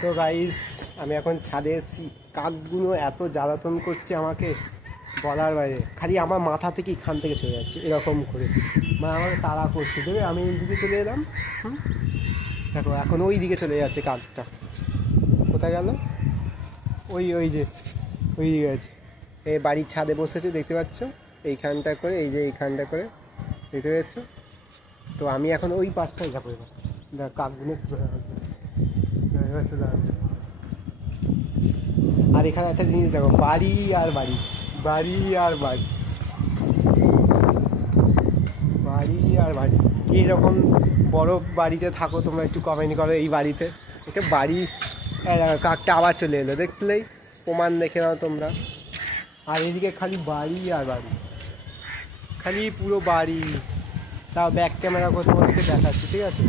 তো গাইস আমি এখন ছাদে এসেছি, কাকগুলো এত জ্বালাতন করছে আমাকে বলার বাইরে। খালি আমার মাথা থেকে এখান থেকে চলে যাচ্ছে এরকম করে, মানে আমাকে তাড়া করছে। দেবে আমি এই দিকে চলে এলাম, দেখো এখন ওই দিকে চলে যাচ্ছে কাকটা। কোথায় গেল? ওই ওই যে ওই দিকে আছে, এই বাড়ির ছাদে বসেছে দেখতে পাচ্ছ, এইখানটা করে, এই যে এইখানটা করে দেখতে পাচ্ছ। তো আমি এখন ওই পাশটায় যাবো এবার, দেখ কাকগুলো চলে আসবে, এবার চলে আসবে। আর এখানে একটা জিনিস দেখো, বাড়ি আর বাড়ি, বাড়ি আর বাড়ি, বাড়ি আর বাড়ি। কীরকম বড় বাড়িতে থাকো তোমরা একটু কমেন্ট করো এই বাড়িতে। এটা বাড়ি, কাকটা আবার চলে এলো, দেখলেই প্রমাণ দেখে নাও তোমরা। আর এদিকে খালি বাড়ি আর বাড়ি, খালি পুরো বাড়ি। তাও ব্যাক ক্যামেরা করে তোমাদেরকে দেখাচ্ছি, ঠিক আছে।